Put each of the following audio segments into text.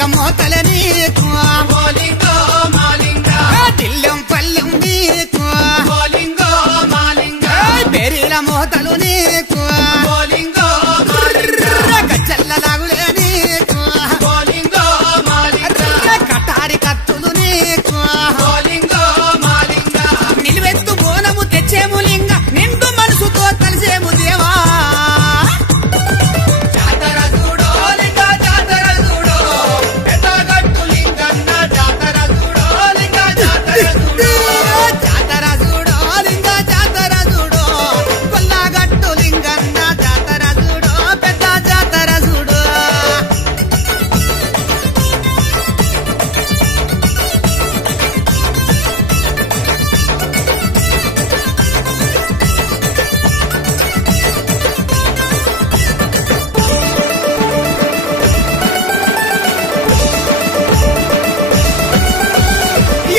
శంఖ మోతల నీకు ఓలింగో మాలింగ దిల్లెం పల్లెం నీకు ఓలింగో మాలింగ బెరీల మోతలు నీకు ఓలింగో మాలింగ గజ్జల్ల లాగులే నీకు ఓలింగో మాలింగ కటారి కత్తులు నీకు ఓలింగో మాలింగ నిలువెత్తు బోనము తెచ్చేము లింగ నిండు మనసుతో కలిసేము దేవా జాతర చూడో లింగ జాతర చూడో పెద్దగట్టు లింగన్న జాతర చూడో లింగ జాతర చూడో జాతర చూడో లింగ జాతర చూడో కొల్లగట్టు లింగన్న జాతర చూడో పెద్ద జాతర చూడో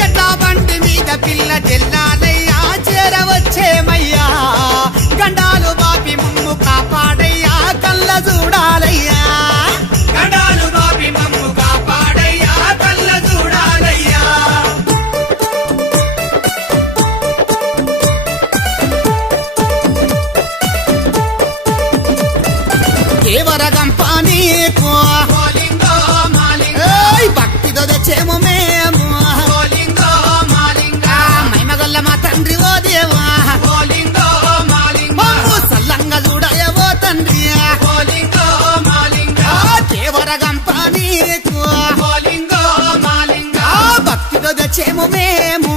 ఎట్లా బండి మీద పిల్ల చెల్లాలయ్యా చేరవచ్చేమయ్యా గండాలు బాపి ముమ్ము కాపాడయ్యా కళ్ళ చూడాలయ్యా గడాలు బాపి మమ్ము కాపాడయ్యా కళ్ళ చూడాలయ్యా దేవరగంప నీకు ఓలింగో మాలింగ ఏయ్ భక్తితో తెచ్చేము మేము ఓలింగో మాలింగ మైమగొల్ల మా తండ్రి ఓ దేవా ఓలింగో మాలింగ మమ్ము సల్లంగా చూడయవో తండ్రి ఓలింగో మాలింగ దేవరగంప నీకు ఓలింగో మాలింగ భక్తితో తెచ్చేము మేము